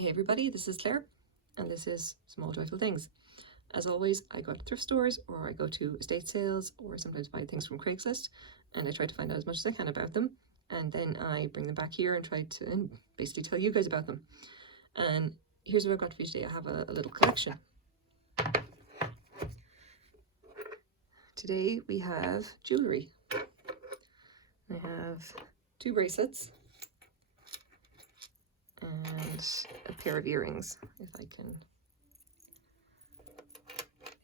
Hey everybody, this is Claire, and this is Small Joyful Things. As always, I go to thrift stores, or I go to estate sales, or sometimes buy things from Craigslist, and I try to find out as much as I can about them, and then I bring them back here and try to basically tell you guys about them. And here's what I've got for you today. I have a little collection. Today we have jewellery. I have 2 bracelets and a pair of earrings, if I can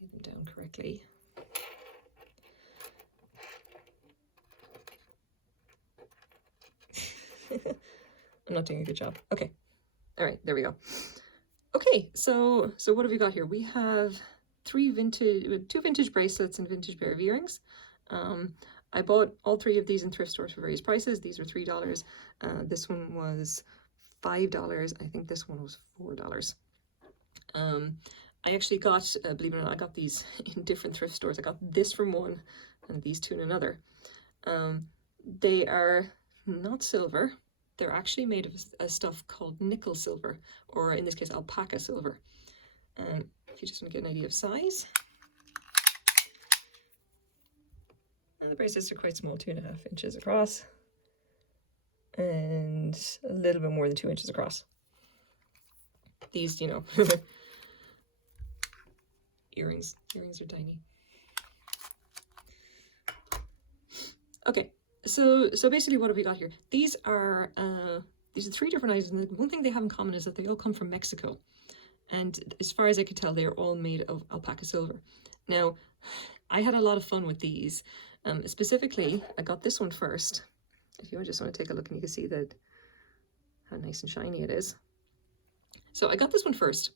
lay them down correctly. I'm not doing a good job. Okay. All right, there we go. Okay, so what have we got here? We have 2 vintage bracelets and vintage pair of earrings. I bought all 3 of these in thrift stores for various prices. These are $3. This one was $5. I think this one was $4. I actually got, believe it or not, I got these in different thrift stores. I got this from one and these 2 in another. They are not silver. They're actually made of a stuff called nickel silver, or in this case, alpaca silver. And if you just want to get an idea of size. And the bracelets are quite small, 2.5 inches across. And a little bit more than 2 inches across. These, you know, earrings are tiny. Okay. So basically what have we got here? These are 3 different items, and the one thing they have in common is that they all come from Mexico. And as far as I could tell, they are all made of alpaca silver. Now, I had a lot of fun with these. Specifically, I got this one first. If you just want to take a look, and you can see that how nice and shiny it is. So I got this one first.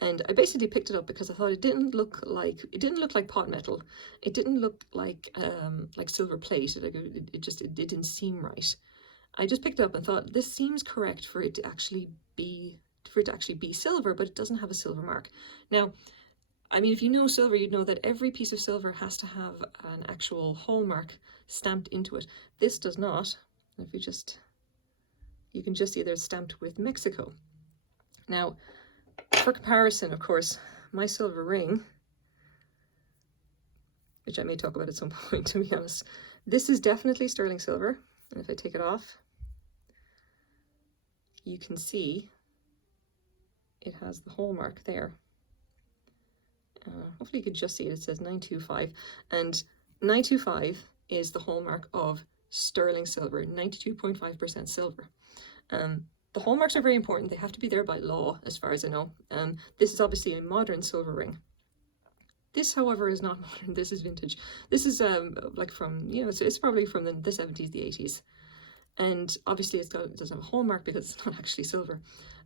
And I basically picked it up because I thought it didn't look like pot metal. It didn't look like silver plate. It didn't seem right. I just picked it up and thought, this seems correct for it to actually be silver, but it doesn't have a silver mark. Now, I mean, if you know silver, you'd know that every piece of silver has to have an actual hallmark stamped into it. This does not. If you can just see there's stamped with Mexico. Now, for comparison, of course, my silver ring, which I may talk about at some point, to be honest, this is definitely sterling silver. And if I take it off, you can see it has the hallmark there. Hopefully you can just see it. It says 925, and 925 is the hallmark of sterling silver, 92.5% silver. The hallmarks are very important. They have to be there by law, as far as I know. This is obviously a modern silver ring. This, however, is not modern. This is vintage. This is like from, you know, it's probably from the 70s, the 80s. And obviously it doesn't have a hallmark because it's not actually silver.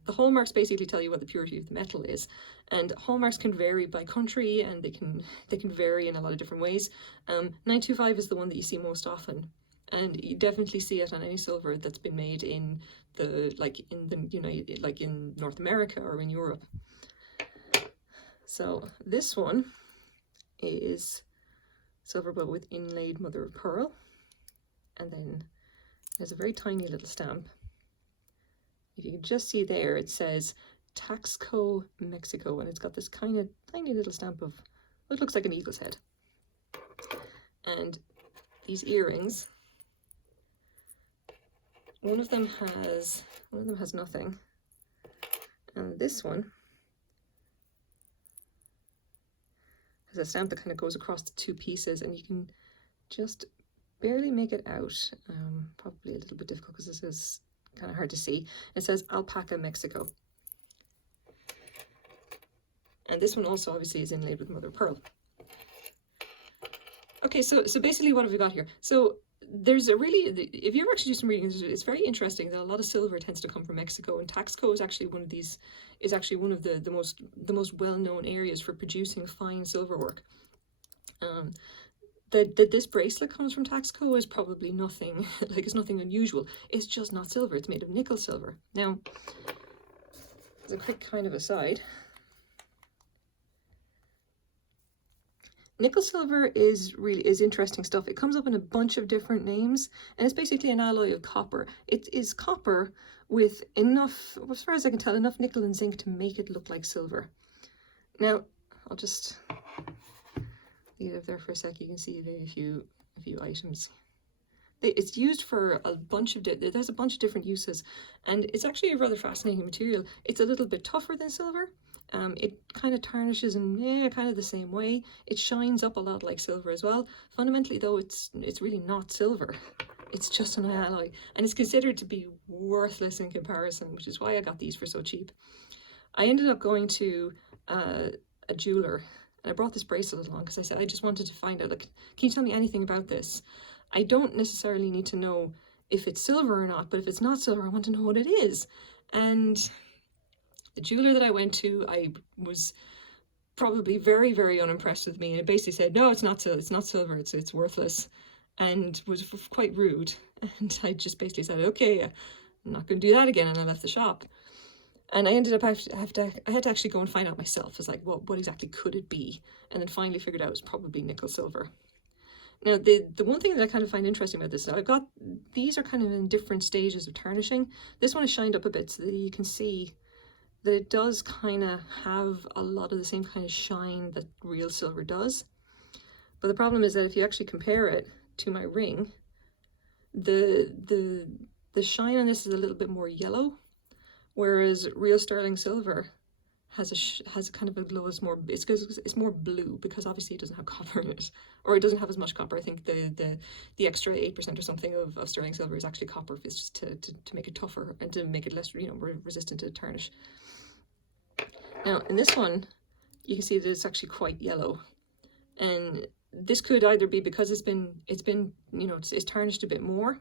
The hallmarks basically tell you what the purity of the metal is. And hallmarks can vary by country, and they can vary in a lot of different ways. 925 is the one that you see most often. And you definitely see it on any silver that's been made in in North America or in Europe. So this one is silver, but with inlaid mother of pearl, and then there's a very tiny little stamp. If you can just see there, it says Taxco, Mexico, and it's got this kind of tiny little stamp of what looks like an eagle's head. And these earrings, one of them has nothing, and this one has a stamp that kind of goes across the 2 pieces, and you can just barely make it out. Probably a little bit difficult because this is kind of hard to see. It says Alpaca, Mexico. And this one also obviously is inlaid with mother of pearl. Okay, so basically what have we got here? So there's if you ever actually do some reading, it's very interesting that a lot of silver tends to come from Mexico, and Taxco is actually one of the most well-known areas for producing fine silver work. That this bracelet comes from Taxco is probably nothing, it's nothing unusual. It's just not silver. It's made of nickel silver. Now, as a quick kind of aside, Nickel silver is interesting stuff. It comes up in a bunch of different names, and it's basically an alloy of copper. It is copper with enough, as far as I can tell, enough nickel and zinc to make it look like silver. Now, I'll just leave it there for a sec. You can see a few items. It's used for a bunch of, there's a bunch of different uses, and it's actually a rather fascinating material. It's a little bit tougher than silver. It kind of tarnishes in kind of the same way. It shines up a lot like silver as well. Fundamentally though, it's really not silver. It's just an alloy, and it's considered to be worthless in comparison, which is why I got these for so cheap. I ended up going to a jeweler, and I brought this bracelet along because I said I just wanted to find out, like, can you tell me anything about this? I don't necessarily need to know if it's silver or not, but if it's not silver, I want to know what it is. And the jeweler that I went to, I was probably very, very unimpressed with me, and it basically said, no, it's not silver, it's worthless, and was quite rude. And I just basically said, okay, I'm not going to do that again, and I left the shop. And I ended up I had to actually go and find out myself. I was like, what exactly could it be? And then finally figured out it was probably nickel silver. Now, the one thing that I kind of find interesting about this, now these are kind of in different stages of tarnishing. This one is shined up a bit so that you can see that it does kind of have a lot of the same kind of shine that real silver does. But the problem is that if you actually compare it to my ring, the shine on this is a little bit more yellow, whereas real sterling silver has a kind of a glow. It's more blue, because obviously it doesn't have copper in it, or it doesn't have as much copper. I think the extra 8% or something of sterling silver is actually copper. It's just to make it tougher and to make it less, resistant to tarnish. Now in this one, you can see that it's actually quite yellow, and this could either be because it's been it's tarnished a bit more,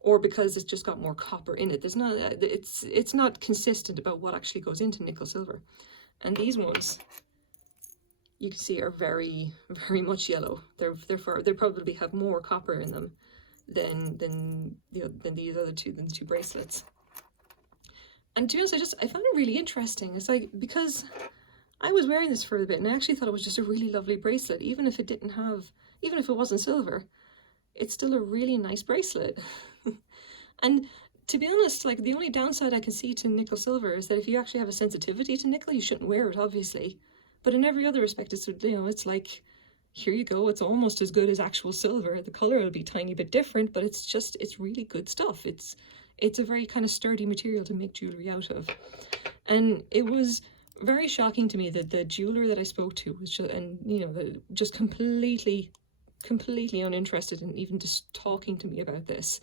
or because it's just got more copper in it. It's not consistent about what actually goes into nickel silver. And these ones, you can see, are very, very much yellow. They probably have more copper in them than these other two, than the two bracelets. And to be honest, I found it really interesting. It's like, because I was wearing this for a bit, and I actually thought it was just a really lovely bracelet, even if it wasn't silver. It's still a really nice bracelet. And to be honest, like, the only downside I can see to nickel silver is that if you actually have a sensitivity to nickel, you shouldn't wear it, obviously. But in every other respect, it's like, here you go, it's almost as good as actual silver. The color will be a tiny bit different, but it's really good stuff. It's a very kind of sturdy material to make jewelry out of. And it was very shocking to me that the jeweler that I spoke to was just completely uninterested in even just talking to me about this.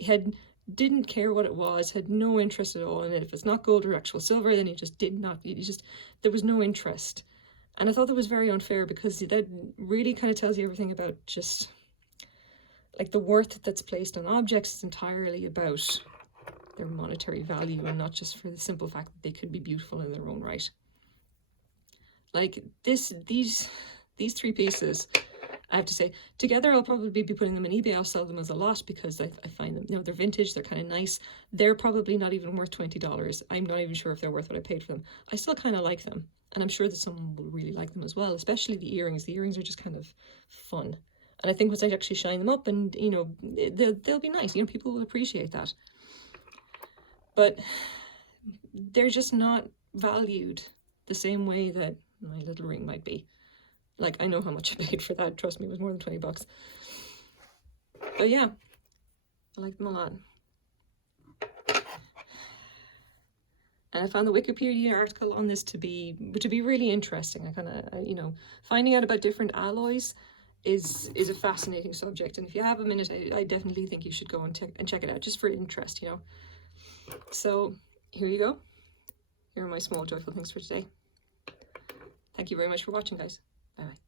He didn't care what it was, had no interest at all in it. If it's not gold or actual silver, then there was no interest. And I thought that was very unfair, because that really kind of tells you everything about just like the worth that's placed on objects is entirely about their monetary value, and not just for the simple fact that they could be beautiful in their own right. Like these three pieces, I have to say, together I'll probably be putting them on eBay. I'll sell them as a lot, because I find them, they're vintage, they're kind of nice. They're probably not even worth $20. I'm not even sure if they're worth what I paid for them. I still kind of like them, and I'm sure that someone will really like them as well, especially the earrings. The earrings are just kind of fun. And I think once I actually shine them up, and, they'll be nice. People will appreciate that. But they're just not valued the same way that my little ring might be. Like, I know how much I paid for that. Trust me, it was more than $20. But yeah, I like them a lot. And I found the Wikipedia article on this to be really interesting. Finding out about different alloys is a fascinating subject. And if you have a minute, I definitely think you should go and check it out, just for interest, So here you go. Here are my small joyful things for today. Thank you very much for watching, guys. Bye-bye.